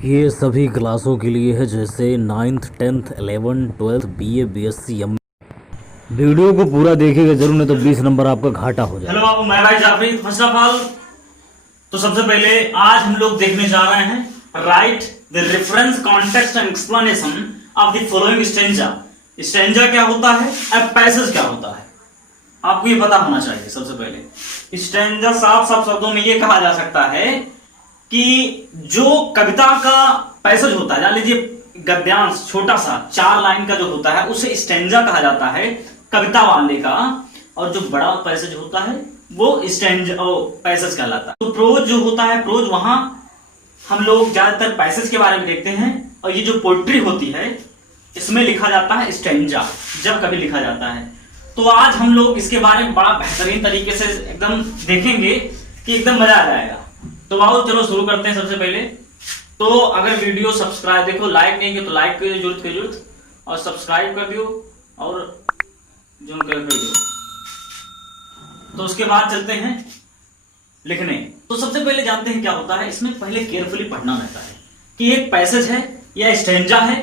ये सभी क्लासों के लिए है, जैसे 9th 10th 11th 12th BA BSc M. Video को पूरा देखिएगा जरूर, नहीं तो 20 नंबर आपका घाटा हो जाएगा। हेलो बाबू, मैं भाई जाफरी। फर्स्ट ऑफ ऑल तो सबसे पहले आज हम लोग देखने जा रहे हैं right the reference context and explanation of the following stanza. Stanza क्या होता है और पैसेज क्या होता है, आपको ये पता होना चाहिए। सबसे पहले स्टेंजा साफ साफ शब्दों में ये कहा जा सकता है कि जो कविता का पैसेज होता है, जान लीजिए गद्यांश छोटा सा 4 लाइन का जो होता है उसे स्टेंजा कहा जाता है कविता वाले का, और जो बड़ा पैसेज होता है वो स्टेंजा पैसेज कहलाता है। तो प्रोज जो होता है, प्रोज वहां हम लोग ज्यादातर पैसेज के बारे में देखते हैं, और ये जो पोएट्री होती है इसमें लिखा जाता है स्टेंजा, जब कभी लिखा जाता है। तो आज हम लोग इसके बारे में बड़ा बेहतरीन तरीके से एकदम देखेंगे कि एकदम मजा आ जाएगा। तो आओ चलो शुरू करते हैं। सबसे पहले तो अगर वीडियो सब्सक्राइब देखो लाइक नहीं किया तो लाइक की जरूरत और सब्सक्राइब कर दियो और जूम कर दियो। तो उसके बाद चलते हैं लिखने। तो सबसे पहले जानते हैं क्या होता है इसमें। पहले केयरफुली पढ़ना रहता है कि एक पैसेज है या स्टेंजा है।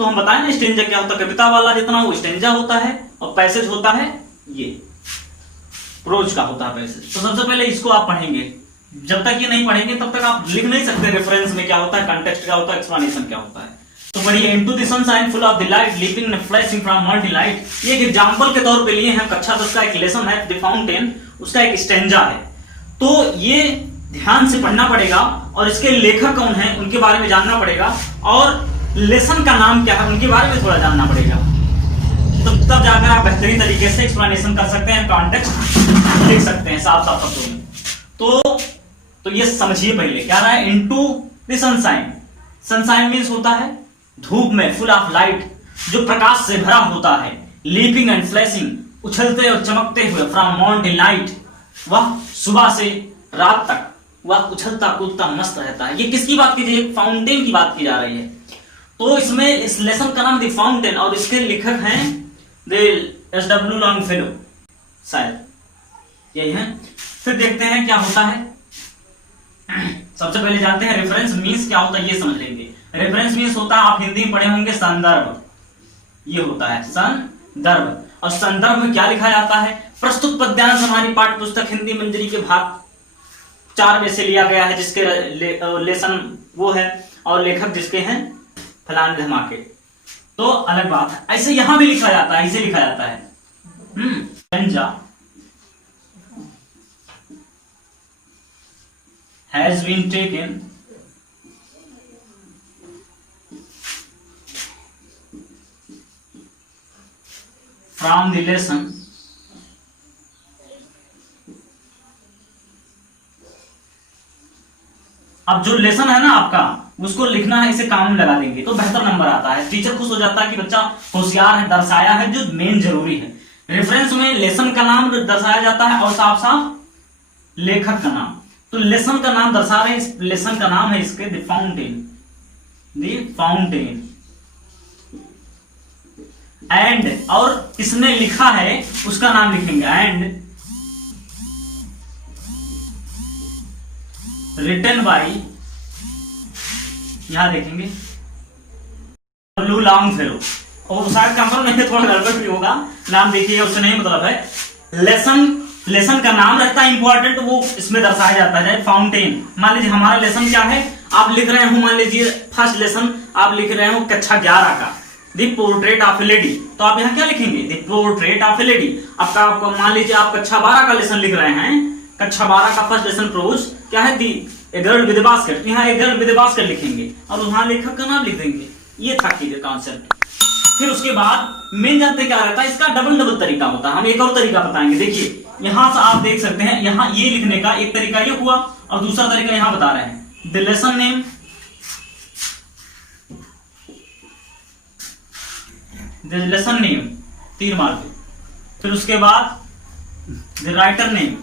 तो हम बताएं ना स्टेंजा क्या होता है, कविता वाला जितना वो स्टेंजा होता है, और पैसेज होता है ये प्रोज का होता है पैसेज। तो सबसे पहले इसको आप पढ़ेंगे, जब तक ये नहीं पढ़ेंगे तब तक आप लिख नहीं सकते रेफरेंस में क्या होता है, कंटेक्स्ट क्या होता है, एक्सप्लेनेशन क्या होता है। तो पढ़िए, into the sunshine full of delight leaping and flashing from multi light. ये एक एग्जांपल के तौर पे लिए हैं, कक्षा 10 का एक लेसन है द फाउंटेन, उसका एक स्टेंजा है। तो ये ध्यान से पढ़ना पड़ेगा, और इसके लेखक कौन है उनके बारे में जानना पड़ेगा, और लेसन का नाम क्या है उनके बारे में थोड़ा जानना पड़ेगा। तो तब जाकर आप बेहतरीन तरीके से एक्सप्लेनेशन कर सकते हैं, कॉन्टेक्स्ट लिख सकते हैं साफ साफ शब्दों में। तो ये समझिए पहले क्या रहा है। Into the sunshine, sunshine means होता है धूप में, फुल ऑफ लाइट जो प्रकाश से भरा होता है, लीपिंग एंड फ्लैशिंग उछलते और चमकते हुए, फ्रॉम मॉर्निंग लाइट वह सुबह से रात तक वह उछलता कूदता मस्त रहता है। ये किसकी बात की जाए, फाउंटेन की बात की जा रही है। तो इसमें इस लेसन का नाम द फाउंटेन, और इसके लेखक हैं द SW लॉन्गफेलो, शायद यही है। फिर देखते हैं क्या होता है। सबसे पहले जानते हैं रेफरेंस मींस क्या होता है, ये समझ लेंगे। रेफरेंस मींस होता है, आप हिंदी में पढ़े होंगे, संदर्भ। ये होता है संदर्भ, और संदर्भ में क्या लिखा जाता है। प्रस्तुत पद्यांश हमारी पाठ्य पुस्तक हिंदी मंजरी के भाग 4 में से लिया गया है, जिसके लेसन वो है और लेखक जिसके हैं फलान धमाके। तो अलग बात है, ऐसे यहां भी लिखा जाता है, इसे लिखा जाता है stanza has been taken from the lesson अब जो लेसन है ना आपका, उसको लिखना है, इसे काम में लगा देंगे तो बेहतर नंबर आता है। टीचर खुश हो जाता है कि बच्चा होशियार है, दर्शाया है जो मेन जरूरी है। रेफरेंस में लेसन का नाम दर्शाया जाता है और साफ साफ लेखक का नाम। तो लेसन का नाम दर्शा रहे हैं, लेसन का नाम है इसके the fountain, the fountain. And और किसने लिखा है उसका नाम लिखेंगे, एंड रिटन बाई, यहां देखेंगे W लॉन्गफेलो। और शायद कंफर्म नहीं है, थोड़ा गड़बड़ भी होगा, नाम देखिए उससे नहीं मतलब है। लेसन का नाम रहता है इंपॉर्टेंट, वो इसमें दर्शाया जाता है। फाउंटेन, मान लीजिए हमारा लेसन क्या है, आप लिख रहे हो, मान लीजिए फर्स्ट लेसन आप लिख रहे हो कक्षा 11 का, the portrait of A lady. तो आप यहाँ क्या लिखेंगे, the portrait of A lady. आपका मान लीजिए आप कक्षा 12 का लेसन लिख रहे हैं, कक्षा 12 का फर्स्ट लेसन प्रोज क्या है, the a girl with a basket. यहाँ a girl with a basket लिखेंगे और वहां लेखक का नाम लिख देंगे। ये था कॉन्सेप्ट। फिर उसके बाद मेन जानते क्या रहता है, इसका डबल तरीका होता है। हम एक और तरीका बताएंगे, देखिए यहां से आप देख सकते हैं, यहां ये लिखने का एक तरीका ये हुआ, और दूसरा तरीका यहां बता रहे हैं, the lesson name, the lesson name 3 मार के। फिर उसके बाद द राइटर नेम।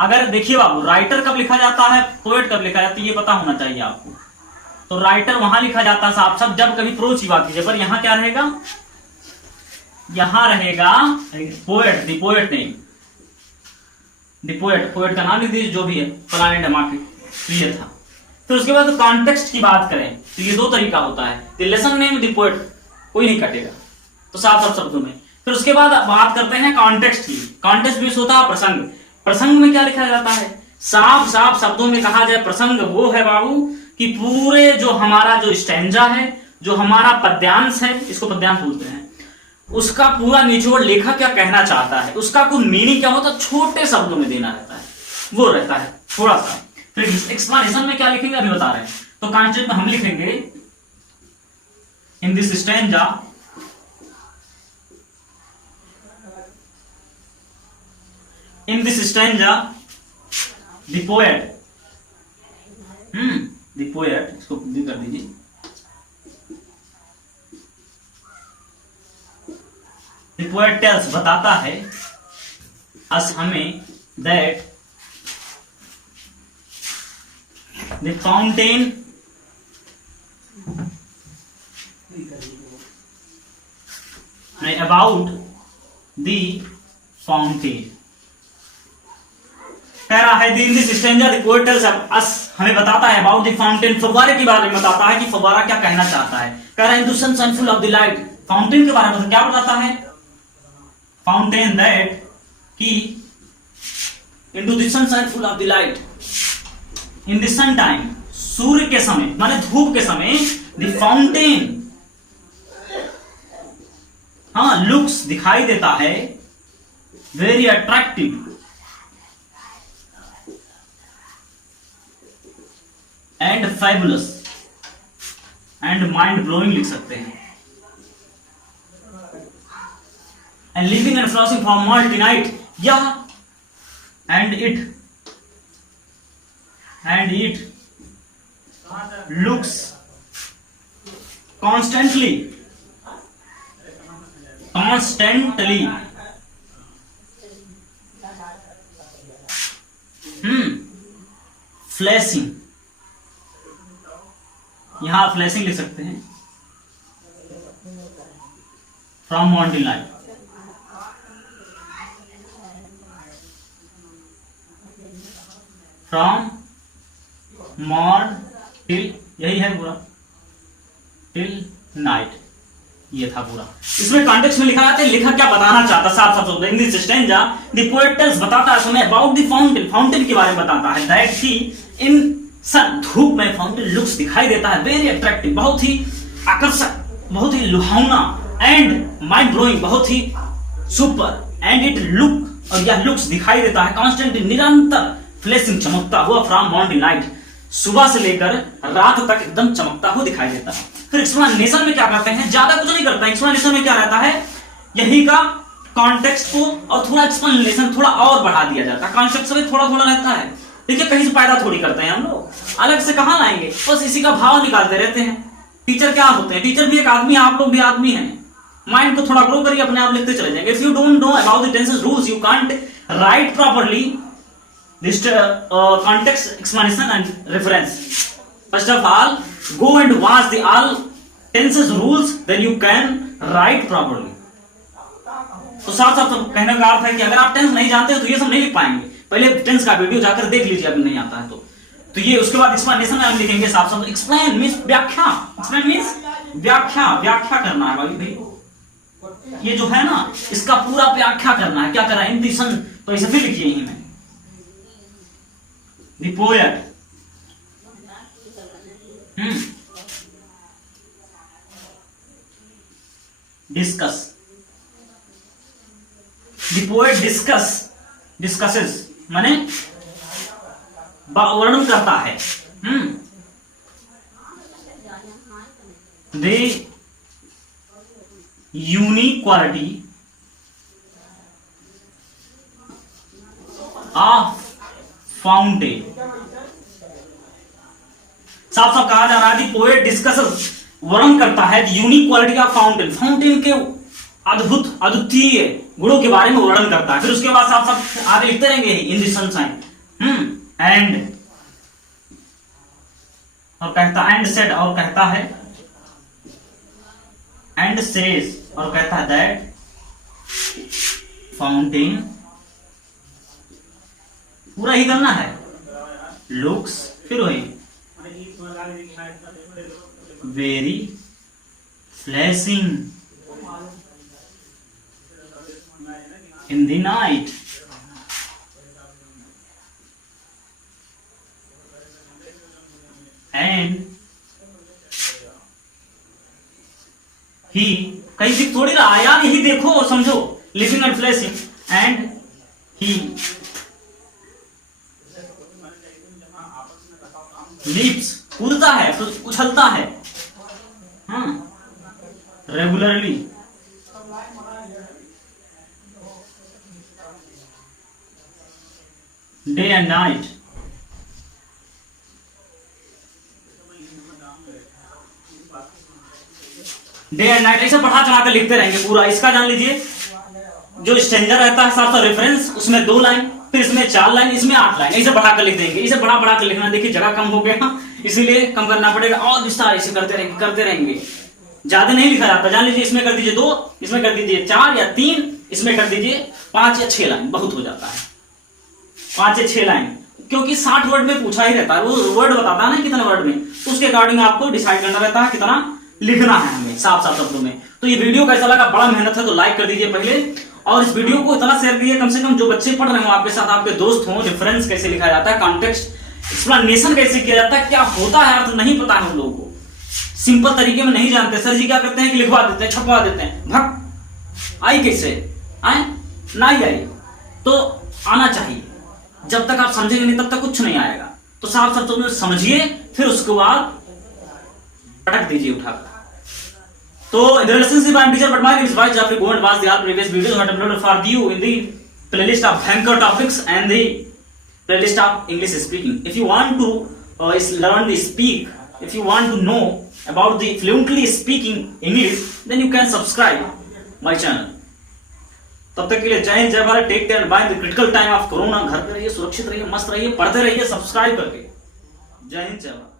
अगर देखिए बाबू, राइटर कब लिखा जाता है, पोएट कब लिखा जाता है, ये पता होना चाहिए आपको। तो राइटर वहां लिखा जाता है साफ साफ जब कभी प्रोज की बात कीजिए, पर यहां क्या रहेगा, यहां रहेगा poet, the poet name, the poet, poet का नाम लिख दीजिए जो भी है, फलाने ढमाके। तो ये था। फिर उसके बाद कॉन्टेक्स्ट की बात करें तो ये दो तरीका होता है, the lesson name, the poet, कोई नहीं कटेगा, तो साफ साफ शब्दों में। फिर उसके बाद बात करते हैं कॉन्टेक्स्ट की। कॉन्टेक्स्ट भी होता है प्रसंग। प्रसंग में क्या लिखा जाता है? साफ साफ शब्दों में कहा जाए प्रसंग वो है बाबू कि पूरे जो हमारा जो स्टैंजा है, जो हमारा पद्यांश है, इसको पद्यांश बोलते हैं, उसका पूरा निचोड़ लेखक क्या कहना चाहता है, उसका कुछ मीनिंग क्या होता है, छोटे शब्दों में देना रहता है, वो रहता है थोड़ा सा। फिर एक्सप्लेनेशन में क्या लिखेंगे अभी बता रहे हैं। तो कॉन्टेक्स्ट में हम लिखेंगे इन this stanza the poet, the poet, इसको भी कर दीजिए, the poet tells, बताता है, us हमें, that the fountain about the fountain, कह रहा है इन this stanza the poet tells us, हमें बताता है अबाउट द फाउंटेन, फव्वारे के बारे में बताता है कि फव्वारा क्या कहना चाहता है। कह रहा है in the sunshine full of the light, fountain के बारे में क्या बताता है? फाउंटेन दैट कि into the sunshine full of the light, in the sun time, सूर्य के समय माने धूप के समय, द फाउंटेन लुक्स दिखाई देता है, very attractive and fabulous and mind blowing लिख सकते हैं। And living and flossing from morning to night, यह and it looks constantly flashing, यहां फ्लैशिंग लिख सकते हैं, from morning light, from morn till, यही है पूरा, टिल नाइट, ये था पूरा। इसमें कॉन्टेक्स्ट में लिखा है लिखा क्या बताना चाहता, साफ साफ in this stanza the poet tells, बताता है हमें अबाउट द फाउंटेन, फाउंटेन के बारे में बताता है, दैट की इन सन, धूप में फाउंटेन लुक्स दिखाई देता है, वेरी अट्रैक्टिव, बहुत ही आकर्षक, बहुत ही लुभावना, एंड माइंड ब्लोइंग, बहुत ही सुपर, एंड इट लुक, और यह लुक्स दिखाई देता है कॉन्स्टेंटली, निरंतर, फ्लैशिंग, चमकता हुआ, फ्रॉम मॉर्निंग लाइट, सुबह से लेकर रात तक एकदम चमकता हुआ दिखाई देता है। फिर एक्सप्लेनेशन में क्या करते हैं, ज्यादा कुछ नहीं करता है, एक्सप्लेनेशन में क्या रहता है, यही का कॉन्टेक्स्ट को और थोड़ा एक्सप्लेनेशन थोड़ा और बढ़ा दिया जाता है, कॉन्टेक्स्ट में थोड़ा थोड़ा रहता है, देखिए कहीं से पैदा थोड़ी करते हैं हम लोग, अलग से कहां लाएंगे, बस इसी का भाव निकालते रहते हैं। टीचर क्या होते हैं? टीचर भी एक आदमी है, आप लोग भी आदमी हैं, माइंड को थोड़ा ग्रो करिए, अपने आप लिखते चले जाएंगे। If you don't know about the tenses rules, you can't right properly this context, explanation and reference. First of all go and watch the all tenses rules, then you can write properly. तो साथ साथ कहने का अर्थ है कि अगर आप tense नहीं जानते हो तो ये सब नहीं लिख पाएंगे, पहले टेंस का वीडियो जाकर देख लीजिए अगर नहीं आता है तो ये उसके बाद एक्सप्लेनेशन में हम लिखेंगे साफ साफ। एक्सप्लेन मींस व्याख्या, एक्सप्लेन मींस व्याख्या, व्याख्या करना है भाई, ये जो है ना इसका पूरा व्याख्या करना है, क्या करा इन दी सन, तो ऐसे भी लिखिए यहीं में, the poet discuss, the poet discusses माने वर्णन करता है, the unique quality of fountain. साफ साफ कहा जा रहा है पोएट डिस्कसेस, वर्णन करता है unique quality of fountain, fountain के अद्भुत अद्वितीय गुणों के बारे में वर्णन करता है। फिर उसके बाद साफ साफ आगे लिखते रहेंगे इन द सनशाइन, एंड और कहता एंड सेड, और कहता है एंड सेज, और कहता है दैट फाउंटेन, पूरा ही करना है, लुक्स, फिर वही very flashing in the night. And he कहीं भी थोड़ी रहा यार, यही देखो और समझो, living and flashing, and he leaps, कूदता है, तो उछलता है, हाँ, regularly, day and night. Day and night ऐसे बढ़ा चढ़ा कर लिखते रहेंगे पूरा. इसका जान लीजिए, जो स्ट्रेंजर रहता है साथ साथ रेफरेंस, उसमें 2 लाइन, फिर इसमें 4 लाइन, इसमें 8 लाइन, ऐसे बढ़ा कर लिख देंगे. इसे बढ़ा बढ़ा कर लिखना, देखिए जगह कम हो गया, इसीलिए कम करना पड़ेगा, और विस्तार ऐसे करते रहेंगे. ज्यादा नहीं लिखा जाता. जान लीजिए, इसमें कर दीजिए 2, इसमें कर दीजिए 4 या 3, इसमें कर दीजिए 5 या 6 लाइन, बहुत हो जाता है 5 या 6 लाइन, क्योंकि 60 वर्ड में पूछा ही रहता है. वो वर्ड बताता है ना कितने वर्ड में, तो उसके अकॉर्डिंग आपको डिसाइड करना रहता है कितना लिखना है हमें, साफ साफ शब्दों में. तो ये वीडियो कैसा लगा, बड़ा मेहनत है, तो लाइक कर दीजिए पहले, और इस वीडियो को इतना शेयर कीजिए, कम से कम जो बच्चे पढ़ रहे हो आपके साथ, आपके दोस्त हो, रेफरेंस कैसे लिखा जाता है, कॉन्टेक्स्ट एक्सप्लेनेशन कैसे किया जाता है, क्या होता है अर्थ नहीं पता है उन लोगों को, सिंपल तरीके में नहीं जानते. सर जी क्या करते हैं कि लिखवा देते हैं, छपवा देते हैं, भक आई कैसे आए, ना ही आई, तो आना चाहिए. जब तक आप समझेंगे नहीं तब तक कुछ नहीं आएगा. तो साफ साफ तो समझिए, फिर उसके बाद पटक दीजिए उठाकर. So the relationship I am teacher, but my name is Vai. After go and watch the all previous videos I have uploaded for you in the playlist of Banker topics and the playlist of English speaking. If you want to learn the speak, if you want to know about the fluently speaking English, then you can subscribe my channel. तब तक के लिए जय हिंद, जय Bharat, take care, bye the critical time of corona. घर पे रहिए, सुरक्षित रहिए, मस्त रहिए, पढ़ते रहिए सब्सक्राइब करके. जय हिंद, जय भारत.